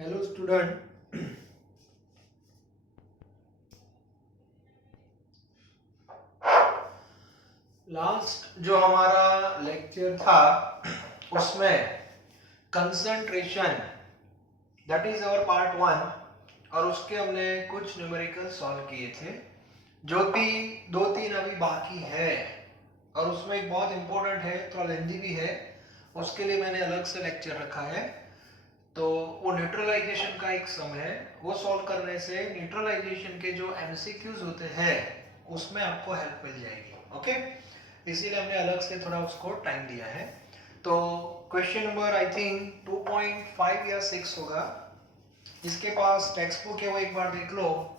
Hello student. Last जो हमारा lecture था उसमें concentration that is our part 1 और उसके हमने कुछ न्यूमेरिकल सॉल्व किए थे जो कि 2-3 अभी बाकी है और उसमें एक बहुत इंपॉर्टेंट है, थोड़ा लेंथी भी है, उसके लिए मैंने अलग से लेक्चर रखा है। तो वो न्यूट्रलाइजेशन का एक सम है, वो सॉल्व करने से न्यूट्रलाइजेशन के जो एमसीक्यूज होते हैं उसमें आपको हेल्प मिल जाएगी। ओके, इसीलिए हमने अलग से थोड़ा उसको टाइम दिया है। तो क्वेश्चन नंबर आई थिंक 2.5 या 6 होगा, इसके पास टेक्स्ट बुक है वो एक बार देख लो।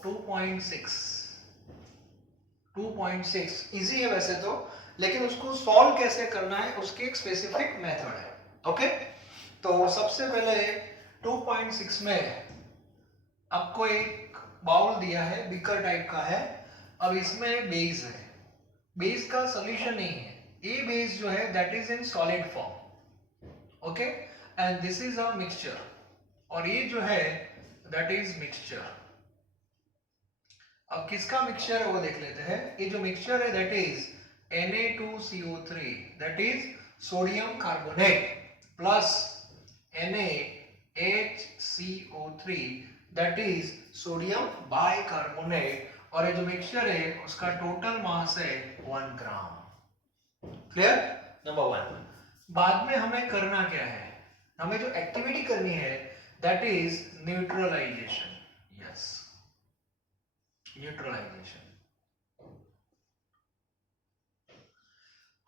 2.6 इजी है वैसे तो, लेकिन उसको सॉल्व कैसे करना है उसकी एक स्पेसिफिक मेथड है। ओके, तो सबसे पहले 2.6 में आपको एक बाउल दिया है, बीकर टाइप का है। अब इसमें बेस है, बेस का सॉल्यूशन नहीं है, ये बेस जो है that is in solid form. Okay, and this is a mixture और ये जो है दैट इज मिक्सचर। अब किसका मिक्सचर है वो देख लेते हैं। ये जो मिक्सचर है that is Na2CO3 that is sodium carbonate plus NaHCO3 that is sodium bicarbonate और ये जो मिक्सचर है उसका टोटल मास है 1 ग्राम। क्लियर? नंबर 1। बाद में हमें करना क्या है, हमें जो एक्टिविटी करनी है that is neutralization. Yes, neutralization.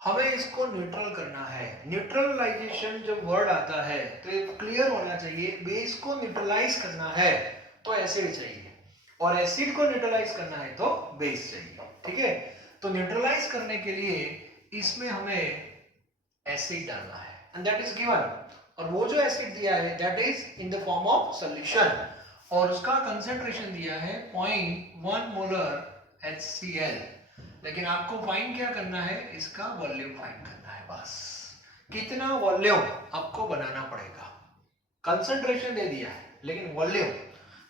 हमें इसको न्यूट्रल करना है। न्यूट्रलाइजेशन जब वर्ड आता है तो ये क्लियर होना चाहिए, बेस को न्यूट्रलाइज करना है तो एसिड चाहिए और एसिड को न्यूट्रलाइज करना है तो बेस चाहिए। ठीक है, तो न्यूट्रलाइज करने के लिए इसमें हमें एसिड डालना है एंड दैट इज गिवन, और वो जो एसिड दिया है that is in the form of solution और उसका कंसेंट्रेशन दिया है 0.1 मोलर HCl। लेकिन आपको फाइंड क्या करना है, इसका वॉल्यूम फाइंड करना है। बस कितना वॉल्यूम आपको बनाना पड़ेगा। कंसेंट्रेशन दे दिया है लेकिन वॉल्यूम,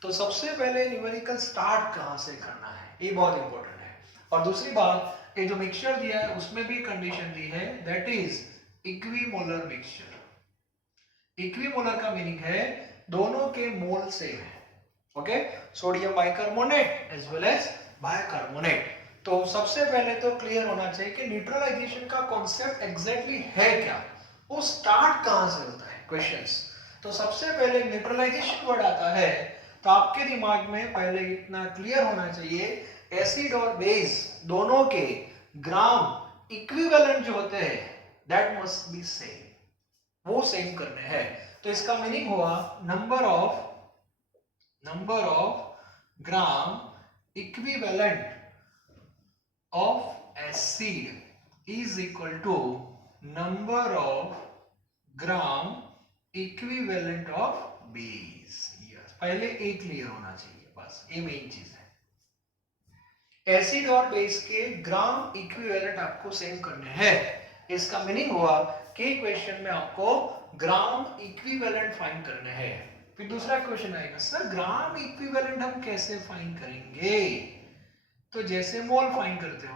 तो सबसे पहले न्यूमेरिकल स्टार्ट कहां से करना है ये बहुत इंपॉर्टेंट है। और दूसरी बात, ये जो मिक्सचर दिया है उसमें भी कंडीशन दी है that is equimolar mixture. Equimolar का मीनिंग है दोनों के मोल सेम है। Okay, sodium bicarbonate as well as bicarbonate. तो सबसे पहले तो क्लियर होना चाहिए कि न्यूट्रलाइजेशन का कॉन्सेप्ट एग्जैक्टली है क्या, वो स्टार्ट कहां से होता है क्वेश्चंस। तो सबसे पहले न्यूट्रलाइजेशन वर्ड आता है तो आपके दिमाग में पहले इतना क्लियर होना चाहिए, एसिड और बेस दोनों के ग्राम इक्विवेलेंट जो होते हैं दैट मस्ट बी सेम, वो सेम करने हैं। तो इसका मीनिंग हुआ number of gram equivalent of acid is equal to number of gram equivalent of base। yes, पहले एक क्लियर होना चाहिए, बस ये मेन चीज है। एसिड और बेस के ग्राम इक्विवेलेंट आपको सेम करने हैं। इसका मीनिंग हुआ कि क्वेश्चन में आपको ग्राम इक्विवेलेंट फाइंड करने हैं। फिर दूसरा क्वेश्चन आएगा, सर ग्राम इक्विवेलेंट हम कैसे फाइंड करेंगे? तो जैसे मोल फाइंड करते हो,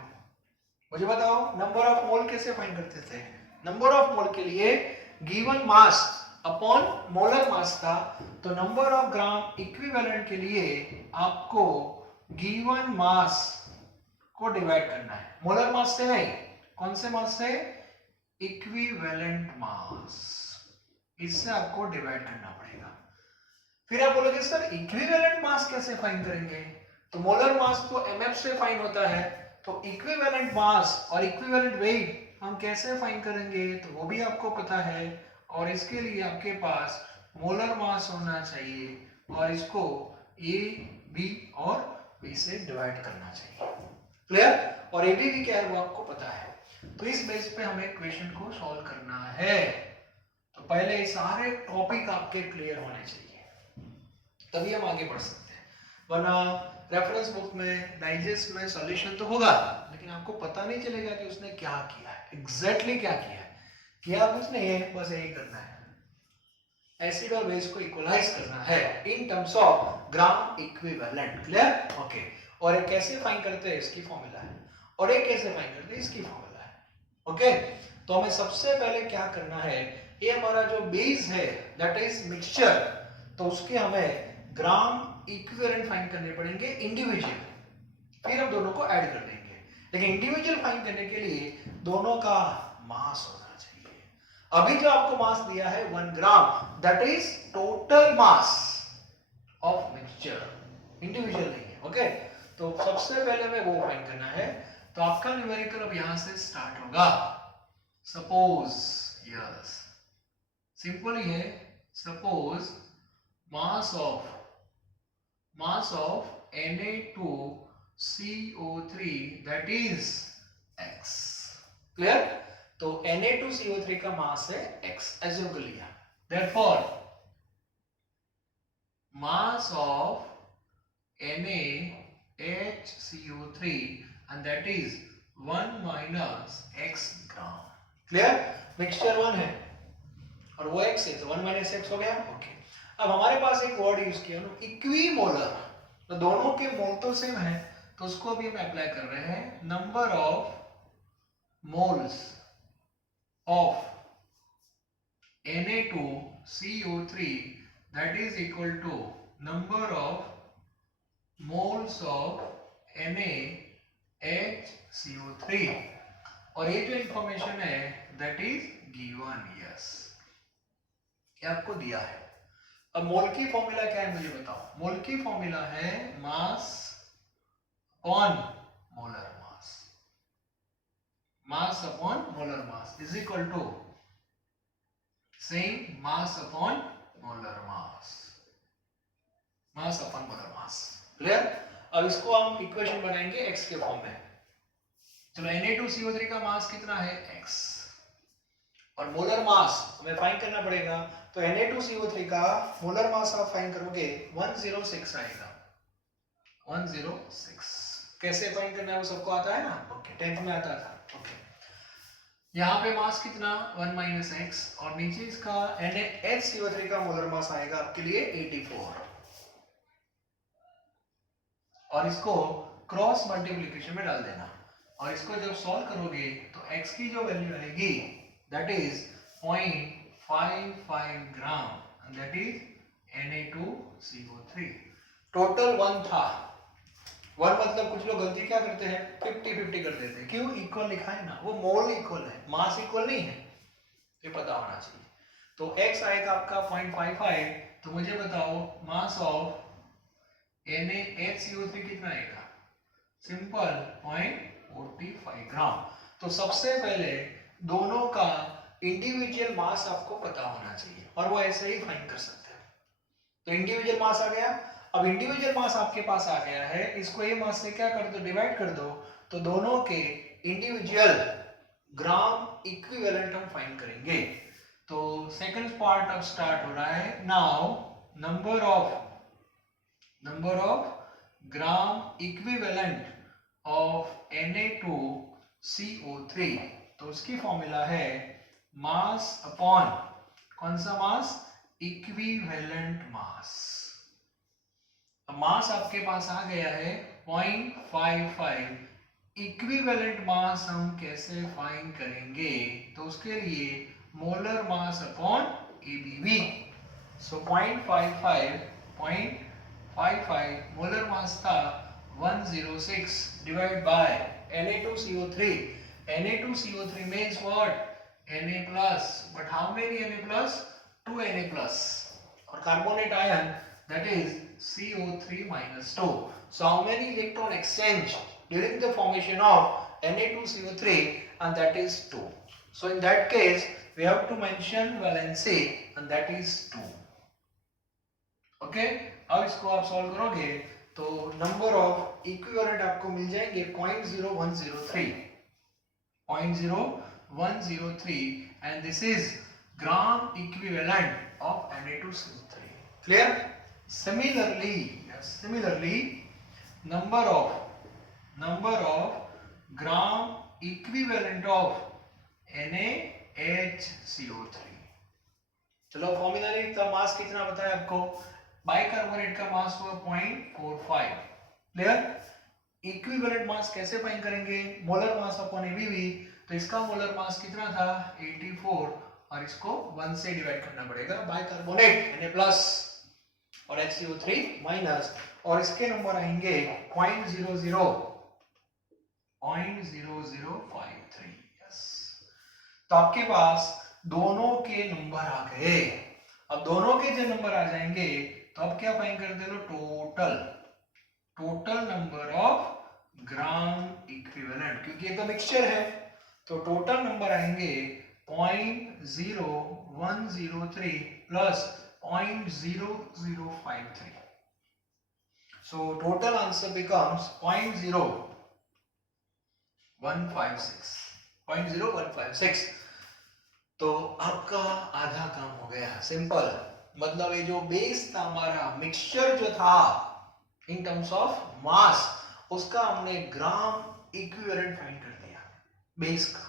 मुझे बताओ नंबर ऑफ मोल कैसे फाइंड करते थे? नंबर ऑफ मोल के लिए गिवन मास अपॉन मोलर मास था, तो नंबर ऑफ ग्राम इक्विवेलेंट के लिए आपको गिवन मास को डिवाइड करना है, मोलर मास से नहीं, कौन से मास से? इक्विवेलेंट मास, इससे आपको डिवाइड करना पड़ेगा। फिर आप बोलोगे सर इक्विवेलेंट मास कैसे फाइंड करेंगे? तो मोलर मास तो mf से फाइंड होता है, तो इक्विवेलेंट मास और इक्विवेलेंट वेट हम कैसे फाइंड करेंगे? तो वो भी आपको पता है, और इसके लिए आपके पास मोलर मास होना चाहिए और इसको A, B और B से डिवाइड करना चाहिए। क्लियर? और AB भी क्या है वो आपको पता है। तो इस बेस पे हमें क्वेश्चन को सॉल्व करना है। तो पहले सारे टॉपिक आपके क्लियर होने चाहिए, तभी हम आगे बढ़ सकते हैं। वरना रेफरेंस बुक में, डाइजेस्ट में सॉल्यूशन तो होगा लेकिन आपको पता नहीं चलेगा कि उसने क्या किया है, एग्जैक्टली क्या किया है। किया कुछ नहीं है, बस यही करना है। एसिड और बेस को इक्वलाइज करना है in terms of gram equivalent. Clear? Okay. और ये कैसे फाइंड करते हैं, इसकी फॉर्मूला है, और ये कैसे फाइंड करते हैं, इसकी फॉर्मूला है। ओके, तो हमें सबसे पहले क्या करना है, ये हमारा जो बेस है दैट इज मिक्सचर, तो उसके हमें ग्राम इक्विवेलेंट फाइंड करने पड़ेंगे इंडिविजुअल, फिर हम दोनों को ऐड कर देंगे। लेकिन इंडिविजुअल फाइंड करने के लिए दोनों का मास होना चाहिए। अभी जो आपको मास दिया है 1 gram, that is total mass of mixture, individual नहीं है। ओके, तो सबसे पहले हमें वो फाइंड करना है। तो आपका न्यूमेरिकल अब यहां से स्टार्ट होगा। सपोज, यस, सिंपल ही है, suppose mass of Na2CO3 that is x। Clear? तो Na2CO3 का मास है x, एज्यूम कर लिया। Therefore mass of NaHCO3 and that is 1 minus x gram. Clear? Mixture 1 है और वो x है, तो 1 minus x हो गया। ओके, अब हमारे पास एक वर्ड यूज किया ना, इक्विमोलर, तो दोनों के मोल तो सेम है, तो उसको भी हम अप्लाई कर रहे हैं। Number of moles of Na2CO3 that is equal to number of moles of NaHCO3, और ये जो इंफॉर्मेशन है दैट इज गिवन। यस, ये आपको दिया है। अब मोल की फॉर्मूला क्या है मुझे बताओ। मोल की फॉर्मूला है mass upon molar mass, mass upon molar mass is equal to same mass upon molar mass, mass upon molar mass. Clear? अब इसको हम इक्वेशन बनाएंगे x के फॉर्म में। चलो, Na2CO3 का मास कितना है x, और मोलर मास हमें फाइंड करना पड़ेगा। तो Na2CO3 का मोलर मास आप फाइंड करोगे 106 आएगा, 106। कैसे फाइंड करना है वो सबको आता है ना, ओके, 10th में आता था। ओके, यहाँ पे मास कितना 1 minus x, और नीचे इसका NaHCO3 का मोलर मास आएगा आपके लिए 84, और इसको क्रॉस मल्टीप्लिकेशन में डाल देना, और इसको जब सॉल्व करोगे तो x की जो वैल्यू आएगी that is 0.55 gram, and that is Na2CO3। Total 1 था, 1 मतलब कुछ लोग गलती क्या करते हैं, 50-50 कर देते हैं। क्यों? इक्वल लिखा है ना, वो मोल इक्वल है, मास इक्वल नहीं है, ये पता होना चाहिए। तो x आएगा आपका 0.55, तो मुझे बताओ मास ऑफ NaHCO3 कितना आएगा, सिंपल 0.45 ग्राम। तो सबसे पहले दोनों का इंडिविजुअल मास आपको पता होना चाहिए, और वो ऐसे ही फाइंड कर सकते हैं। तो इंडिविजुअल मास आ गया। अब इंडिविजुअल मास आपके पास आ गया है, इसको ये मास से क्या कर दो, डिवाइड कर दो, तो दोनों के इंडिविजुअल ग्राम इक्विवेलेंट हम फाइंड करेंगे। तो सेकंड पार्ट अब स्टार्ट हो रहा है। Now number of gram equivalent of Na2CO3, तो उसकी फॉर्मूला है मास अपॉन कौन सा मास, इक्विवेलेंट मास। मास आपके पास आ गया है 0.55, इक्विवेलेंट मास हम कैसे फाइंड करेंगे, तो उसके लिए मोलर मास अपॉन एबीवी। सो 0.55 मोलर मास था 106 divide by Na2CO3। Na2CO3 means what, Na plus, but how many Na plus, 2 Na plus, और carbonate ion that is CO3 minus 2. So how many electron exchange during the formation of Na2CO3, and that is 2. So in that case we have to mention valency, and that is 2. Okay, अब इसको आप solve करोगे तो number of equivalent आपको मिल जाएंगे 0.0103, and this is gram equivalent of Na2CO3. Clear? Similarly, number of gram equivalent of NaHCO3, चलो formula लिखता, मास कितना बताया आपको, बाइकार्बोनेट का मास हुआ 0.45। क्लियर? इक्विवेलेंट मास कैसे फाइंड करेंगे, मोलर मास अपॉन एबीवी। तो इसका मोलर मास कितना था 84 और इसको 1 से डिवाइड करना पड़ेगा, बाइकार्बोनेट Na प्लस और HCO3 माइनस, और इसके नंबर आएंगे 0.0053। यस, तो आपके पास दोनों के नंबर आ गए। अब दोनों के जो नंबर आ जाएंगे तो अब क्या फाइंड कर दे लो, total number of gram equivalent, क्योंकि ये तो मिक्सचर है तो टोटल नंबर आएंगे 0.0103 plus 0.0053। So total answer becomes 0.0156। तो आपका आधा काम हो गया, सिंपल। मतलब ये जो बेस था हमारा, मिक्सचर जो था इन टर्म्स ऑफ मास, उसका हमने ग्राम इक्विवेलेंट फाइंड कर दिया बेस का।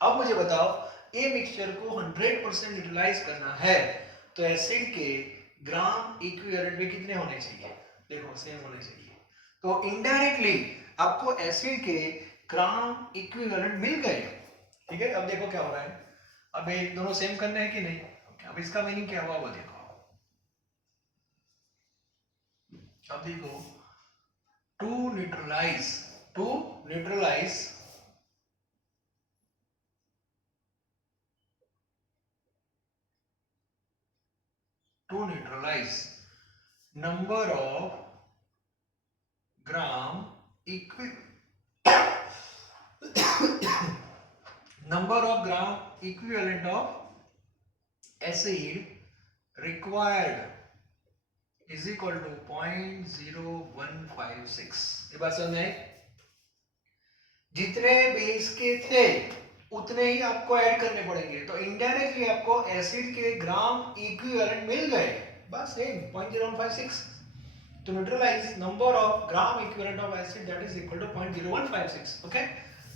अब मुझे बताओ, ये मिक्सचर को 100% यूटिलाइज करना है तो एसिड के ग्राम इक्विवेलेंट भी कितने होने चाहिए, देखो सेम होने चाहिए। तो इनडायरेक्टली आपको एसिड के ग्राम इक्विवेलेंट मिल गए। ठीक है, अब देखो क्या हो रहा है, अब ये दोनों सेम करने हैं कि नहीं। अब इसका मीनिंग क्या हुआ वो देखो। अब देखो, to neutralize number of gram equivalent of acid required is equal to 0.0156। ये बात समझ में? जितने बेस के थे उतने ही आपको ऐड करने पड़ेंगे, तो इनडायरेक्टली आपको एसिड के ग्राम इक्विवेलेंट मिल गए, बस same 0.0156। to neutralize number of gram equivalent of acid, that is equal to 0.0156. Okay,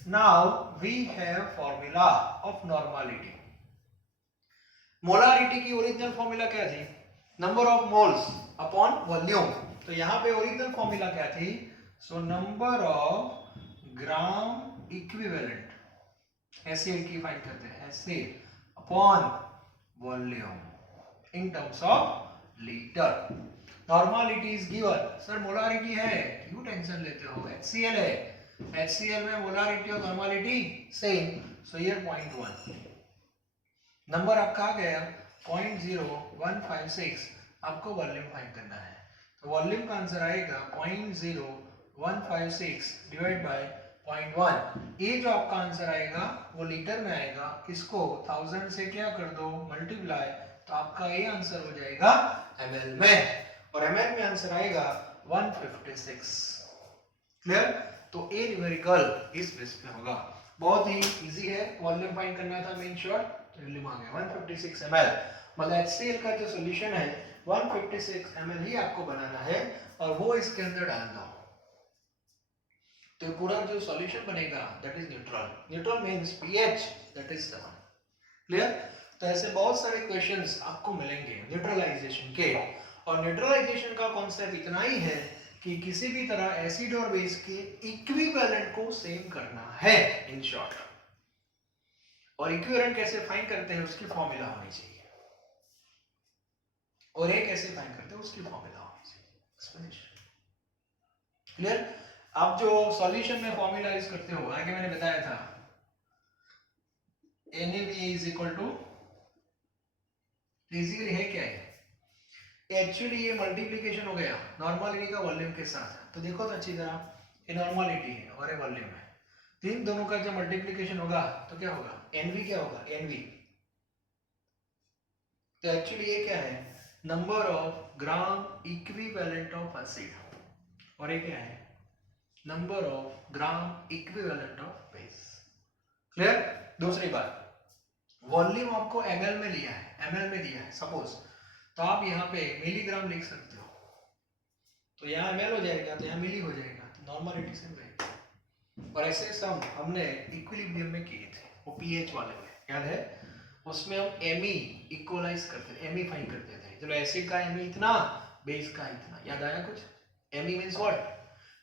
now we have formula of normality। Molarity की ओरिजिनल फॉर्मूला क्या थी, number of moles upon volume. तो यहाँ पे original formula क्या थी, so number of gram equivalent acid की find करते हैं, acid upon volume in terms of litre. Normality is given, sir molarity है क्यों टेंशन लेते हो, HCl है, HCl में मोलारिटी और normality same, so here 0.1 number आपका आ गया 0.0156। आपको वॉल्यूम फाइंड करना है, तो वॉल्यूम का आंसर आएगा 0.0156 डिवाइड बाय 0.1। ये जो आपका आंसर आएगा वो लीटर में आएगा, इसको 1000 से क्या कर दो मल्टीप्लाई, तो आपका ये आंसर हो जाएगा ml में, और ml में आंसर आएगा 156। क्लियर? तो ए न्यूमेरिकल इस बेस पे होगा, बहुत ही इजी है, वॉल्यूम फाइंड करना था मेन शॉर्ट, तो वॉल्यूम आ गया 156 ml। मतलब HCl का जो सॉल्यूशन है 156 ml ही आपको बनाना है और वो इसके अंदर डाल दो, तो पूरा जो सॉल्यूशन बनेगा that is neutral. Neutral means pH that is 7। Clear? तो ऐसे बहुत सारे क्वेश्चंस आपको मिलेंगे न्यूट्रलाइजेशन के, और न्यूट्रलाइजेशन का कॉन्सेप्ट इतना ही है कि किसी भी तरह एसिड और बेस के इक्विवेलेंट को सेम करना है इन शॉर्ट, और इक्विवेलेंट कैसे फाइंड करते हैं उसकी फॉर्मूला होनी चाहिए, और ये कैसे फाइंड करते हैं उसकी फॉर्मूला होनी चाहिए। क्लियर? आप जो सॉल्यूशन में फॉर्मूला यूज करते हो, आगे मैंने बताया था NaBA is equal to, basically है क्या है, एक्चुअली ये मल्टीप्लिकेशन हो गया नॉर्मलिटी का वॉल्यूम के साथ। तो देखो तो अच्छी तरह, ये नॉर्मलिटी है और ये वॉल्यूम है, तो इन दोनों का जब मल्टीप्लिकेशन होगा तो क्या होगा, NV क्या होगा, NV। तो एक्चुअली ये क्या है, number of gram equivalent of acid, और ये क्या है, number of gram equivalent of base. Clear? दूसरी बात, वॉल्यूम आपको ml में लिया है, ml में दिया है सपोज, तो आप यहाँ पे मिलीग्राम लिख सकते हो, तो यहाँ ml हो जाएगा तो यहाँ मिली हो जाएगा, तो नॉर्मलिटी सेम रहेगी। और ऐसे सम हमने इक्विलिब्रियम में किए थे, वो pH वाले में याद है, वो उसमें हम एम इक्वलाइज करते थे, एम फाइंड करते थे। चलो एसिड का एम इतना, बेस का इतना, याद आया कुछ? M means what?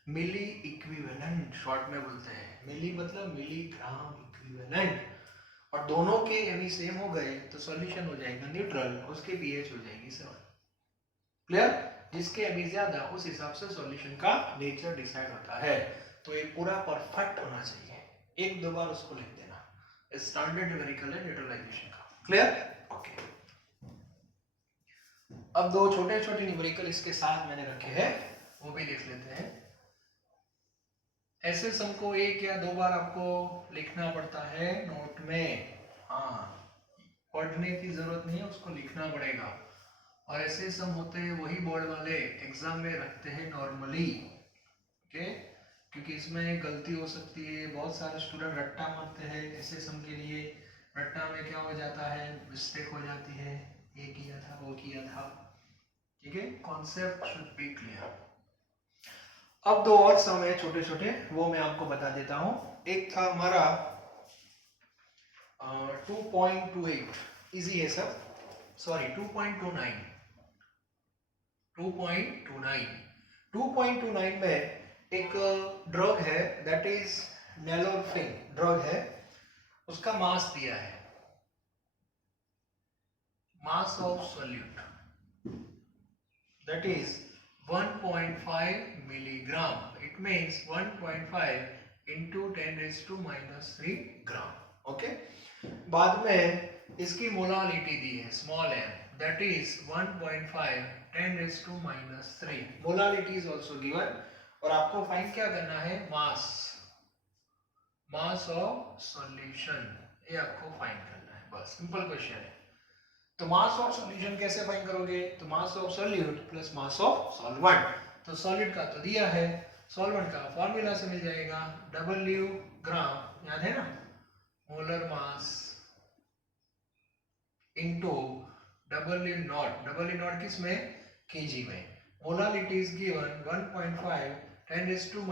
Milliequivalent, short में बोलते हैं। मिली मतलब मिलीग्राम इक्विवेलेंट। और दोनों के एम सेम हो गए तो सॉल्यूशन हो जाएगा न्यूट्रल, उसके पीएच हो जाएगी 7। क्लियर? जिसके एम ज्यादा उस हिसाब से सॉल्यूशन का नेचर डिसाइड होता है। तो ये पूरा परफेक्ट होना चाहिए। एक दो बार उसको लिख देना, स्टैंडर्ड न्यूमेरिकल है न्यूट्रलाइजेशन का। क्लियर? ओके। अब दो छोटे छोटे न्यूमेरिकल इसके साथ मैंने रखे हैं, वो भी देख लेते हैं। ऐसे सम को एक या दो बार आपको लिखना पड़ता है नोट में, हाँ, पढ़ने की जरूरत नहीं है, उसको लिखना पड़ेगा। और ऐसे सम होते हैं वही बोर्ड वाले एग्जाम में रखते हैं नॉर्मली, ओके? क्योंकि इसमें गलती हो सकती है, बहुत सारे स्टूडेंट रट्टा मारते हैं ऐसे सम के लिए। रट्टा में क्या हो जाता है, मिस्टेक हो जाती है, ये किया था वो किया था, ठीक है? Concept should be clear. अब दो और सम है छोटे छोटे, वो मैं आपको बता देता हूं। एक था हमारा 2.28, इजी है सर, सॉरी 2.29, 2.29 में एक ड्रग है, दैट इज नेलोरफिन ड्रग है। उसका मास दिया है, मास of solute that is 1.5 milligram. It means 1.5 into 10⁻³ gram, okay? बाद में इसकी मोलालिटी दी है small m, that is 1.5 10⁻³ molality is also given. और आपको फाइंड क्या करना है, मास, मास ऑफ सॉल्यूशन, ये आपको फाइंड करना है, बस सिंपल क्वेश्चन है। तो मास ऑफ सॉल्यूशन कैसे फाइंड करोगे, तो मास of solute plus mass of solvent. तो सॉलिड का तो दिया है, सॉल्वेंट का फॉर्मूला से मिल जाएगा, W ग्राम, याद है ना, molar mass into W not, W not किस में, केजी में। Molality is given 1.5 10⁻³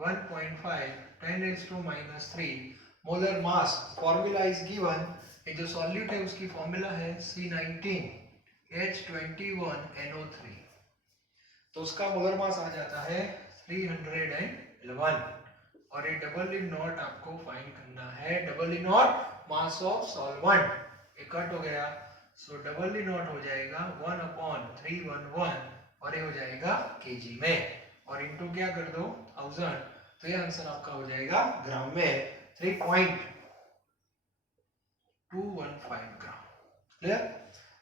1.5 10⁻³ molar mass, formula is given, ये जो सॉल्यूट है उसकी फॉर्मूला है C19H21NO3, तो उसका मोलर मास आ जाता है 311। और ये W नॉट आपको फाइंड करना है, W not mass of solvent, ये कट हो गया, सो W नॉट हो जाएगा 1/311 और ये हो जाएगा केजी में, और इनटू क्या कर दो 1000, तो ये आंसर आपका हो जाएगा ग्राम में 3.215 ग्राम। क्लियर?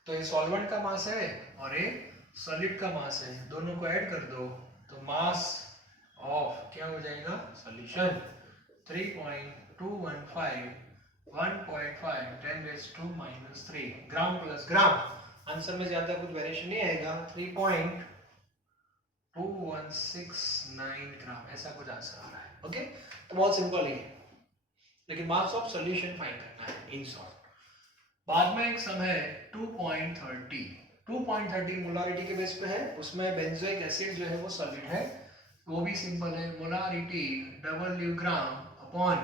तो ये सॉल्वेंट का मास है और ये सॉलिड का मास है, दोनों को ऐड कर दो तो मास ऑफ क्या हो जाएगा, सॉल्यूशन 3.215 1.5 10⁻³ ग्राम प्लस ग्राम। आंसर में ज्यादा कुछ वेरिएशन नहीं आएगा, 3.2169 ग्राम, ऐसा कुछ आंसर आ रहा है, ओके? तो बहुत सिंपल ही है, लेकिन मास ऑफ सॉल्यूशन फाइंड करना है इन शॉर्ट। बाद में एक सम है 2.30 मोलारिटी के बेस पे है, उसमें बेंजोइक एसिड जो है वो सॉलिड है, वो भी सिंपल है, molarity W gram upon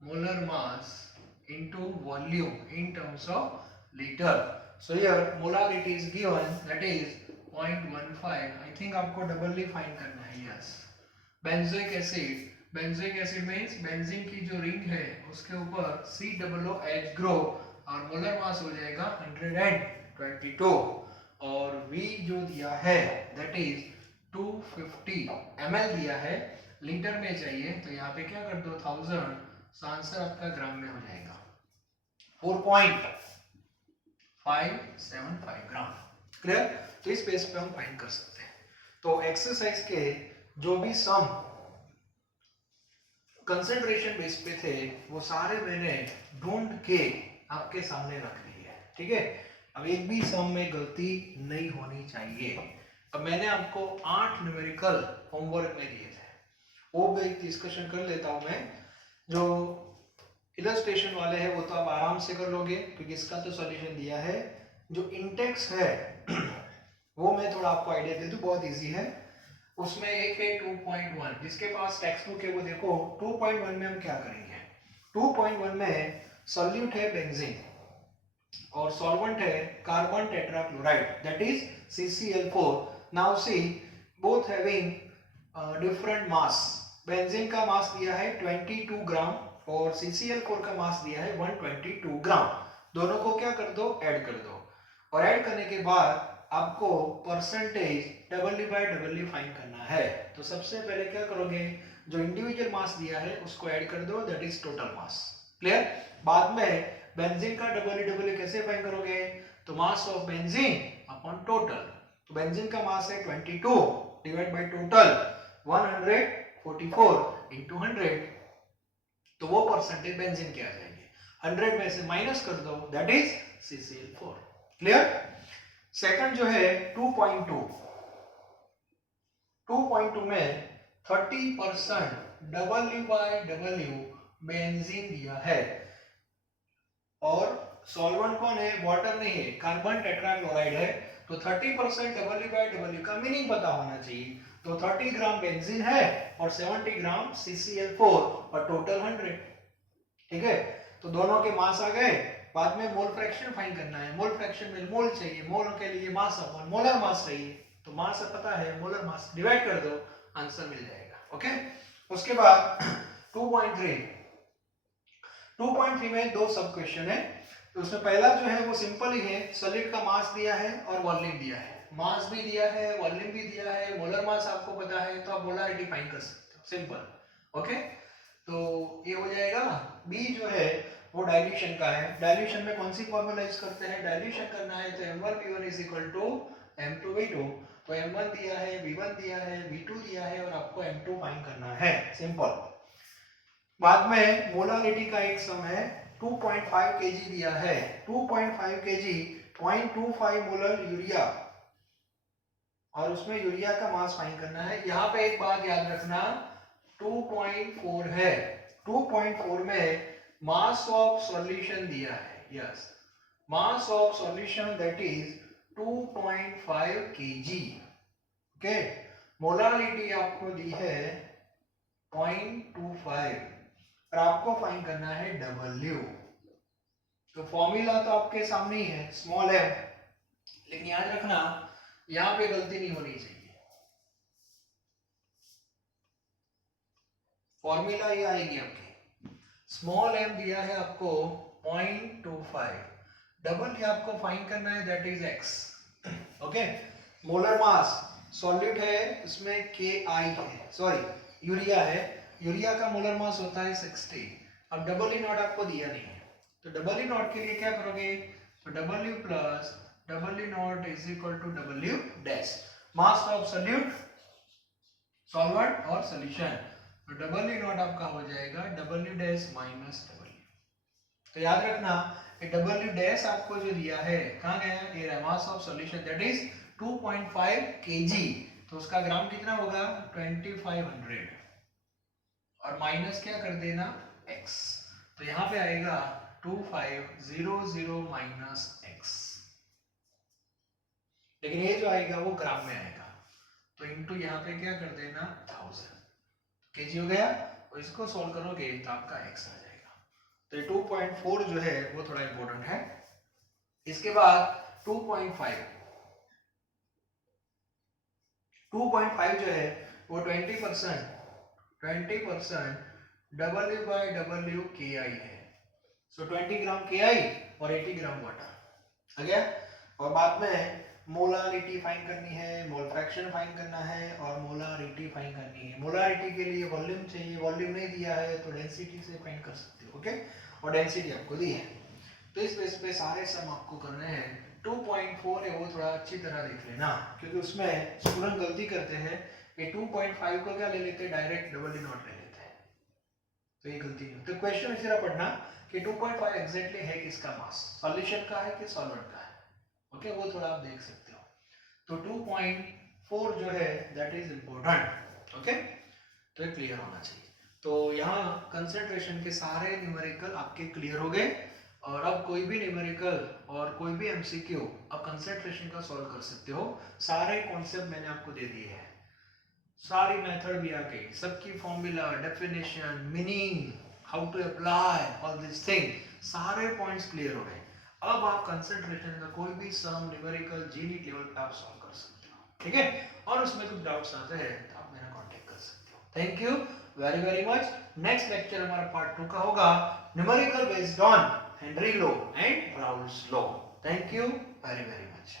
molar mass into volume in terms of liter. So here molarity is given, that is 0.15. I think आपको डबल ही फाइंड करना है, yes. Benzoic acid, benzoic acid means benzene की जो ring है उसके ऊपर COOH group, और molar mass हो जाएगा 122, और V जो दिया है दैट इज 250 ml दिया है, लीटर में चाहिए, तो यहाँ पे क्या कर दो 1000, आंसर आपका ग्राम में हो जाएगा 4.575 ग्राम। क्लियर? तो इस बेस पे हम फाइंड कर सकते हैं। तो एक्सरसाइज के जो भी सम कंसंट्रेशन बेस पे थे वो सारे मैंने ढूंढ के आपके सामने रख ली है, ठीक है? अब एक भी सम में गलती नहीं होनी चाहिए। अब मैंने आपको 8 न्यूमेरिकल होमवर्क में दिए थे, वो भी डिस्कशन कर लेता हूं मैं। जो इलस्ट्रेशन वाले हैं वो तो आप आराम से कर लोगे क्योंकि इसका तो सॉल्यूशन दिया है। जो इंडेक्स है वो मैं थोड़ा आपको आइडिया दे दूं, बहुत इजी है। उसमें एक है 2.1, जिसके पास टेक्स्ट बुक है वो देखो 2.1 में हम क्या करेंगे। 2.1 में सॉल्यूट है बेंजीन और सॉल्वेंट है carbon tetrachloride, that is CCl4. Now C both having different mass. Benzene का मास दिया है 22 ग्राम और CCl4 का मास दिया है 122 ग्राम. दोनों को क्या कर दो, ऐड कर दो, और ऐड करने के बाद आपको परसेंटेज W/W फाइंड करना है. तो सबसे पहले क्या करोगे, जो इंडिविजुअल मास दिया है उसको ऐड कर दो, that is total mass. Clear. बाद में बेंजीन का W/W कैसे फाइंड करोगे, तो mass of benzene upon total. तो बेंजीन का मास है 22 डिवाइड बाय टोटल 144 इंटू 100, तो वो परसेंटेज बेंजीन के आ जाएंगे. 100 में से माइनस कर दो, that is CCl4. Clear. Second जो है 2.2. 2.2 में 30% W/W बेंजीन दिया है और सॉल्वेंट कौन है, वाटर नहीं है, कार्बन टेट्राक्लोराइड है. तो 30% W/W का मीनिंग पता होना चाहिए. तो 30 ग्राम बेंजीन है और 70 ग्राम CCl4 और टोटल 100. ठीक है. तो दोनों के मास आ गए. बाद में मोल फ्रैक्शन फाइंड करना है. मोल फ्रैक्शन में मोल चाहिए, मोल के लिए मास अपॉन मोलर मास चाहिए. तो मास पता है, मोलर मास डिवाइड कर दो, आंसर मिल जाएगा. ओके. उसके बाद 2.3. 2.3 में दो सब क्वेश्चन है. तो उसमें पहला जो है वो सिंपल ही है. सॉलिड का मास दिया है और वॉल्यूम दिया है. मास भी दिया है, वॉल्यूम भी दिया है, मोलर मास आपको पता है, तो आप मोलारिटी फाइंड कर सकते हो. सिंपल. ओके. तो ये हो जाएगा. बी जो है वो डाइल्यूशन का है. डाइल्यूशन में कौन सी फॉर्मूला यूज करते हैं, डाइल्यूशन करना है तो M1V1 is equal to M2V2. तो M1 दिया है, V1 दिया है, V2 दिया है और आपको M2 फाइंड करना है. सिंपल. बाद में मोलारिटी का एक सम है. 2.5 kg दिया है. 2.5 kg 0.25 मोलर यूरिया और उसमें यूरिया का मास फाइंड करना है. यहाँ पे एक बात याद रखना, 2.4 है. 2.4 में मास ऑफ सॉल्यूशन दिया है. Yes, mass of solution that is 2.5 kg. Okay. Molarity आपको दी है 0.25 और आपको फाइंड करना है W. तो फॉर्मूला तो आपके सामने ही है, स्मॉल m. लेकिन याद रखना यहाँ पे गलती नहीं होनी चाहिए. फॉर्मूला ये आएगी आपकी. स्मॉल m दिया है आपको 0.25. डबल ये आपको फाइंड करना है, that is x. Okay. Molar mass solute है, इसमें Ki है, सॉरी यूरिया है. यूरिया का मोलर मास होता है 60. अब डबल ई नॉट आपको दिया नहीं है, तो डबल ई नॉट के लिए क्या करोगे, तो W plus double E naught is equal to W dash. Mass of solute, solvent और सॉल्यूशन. तो डबल ई नॉट आपका हो जाएगा W डैश माइनस W. तो याद रखना ये W डैश आपको जो दिया है, कहाँ गया, ये mass of solution that is 2.5 kg. तो उसका ग्राम कितना होगा 2500 और माइनस क्या कर देना x. तो यहाँ पे आएगा 2500 माइनस x. लेकिन ये जो आएगा वो ग्राम में आएगा, तो इनटू यहाँ पे क्या कर देना 1000. kg हो गया. और इसको सॉल्व करोगे तो आपका x आ जाएगा. तो ये 2.4 जो है वो थोड़ा इंपॉर्टेंट है. इसके बाद 2.5 जो है वो 20% W/W Ki है. सो 20 ग्राम Ki और 80 ग्राम वाटर आ गया. और बाद में मोलारिटी फाइंड करनी है, मोल फ्रैक्शन फाइंड करना है और मोलारिटी फाइंड करनी है. मोलारिटी के लिए वॉल्यूम चाहिए, वॉल्यूम नहीं दिया है तो डेंसिटी से फाइंड कर सकते हो. ओके. और डेंसिटी आपको दी है. तो इस बेस पे सारे सम आपको करने हैं. 2.4 है वो थोड़ा अच्छी तरह देख लेना, क्योंकि उसमें स्टूडेंट गलती करते हैं कि 2.5 को क्या ले लेते हैं, डायरेक्ट डबल ई नॉट ले लेते हैं. तो ये गलती नहीं. तो क्वेश्चन इस तरह पढ़ना कि 2.5 एग्जैक्टली है किसका मास, सॉल्यूशन का है कि सॉल्वेंट का है. ओके. वो थोड़ा आप देख सकते हो. तो 2.4 जो है दैट इज इंपॉर्टेंट. ओके. तो ये क्लियर होना चाहिए. तो यहाँ कंसंट्रेशन के सारे न्यूमेरिकल आपके क्लियर हो गए. और अब कोई भी न्यूमेरिकल और कोई भी एमसीक्यू आप कंसंट्रेशन का सॉल्व कर सकते हो. सारे कॉन्सेप्ट मैंने आपको दे दिए हैं, सारी मेथड भी आ गई, सबकी formula, definition, meaning, how to apply all this thing सारे पॉइंट्स क्लियर हो गए। अब आप कंसंट्रेशन का कोई भी सम न्यूमेरिकल जीनीट लेवल पे आप सॉल्व कर सकते हो, ठीक है। और उसमें कुछ डाउट्स आते हैं तो आप मेरा कांटेक्ट कर सकते हो। Thank you very very much. Next lecture हमारा पार्ट 2 का होगा numerical based on Henry low and Raoult's law. Thank you very very much.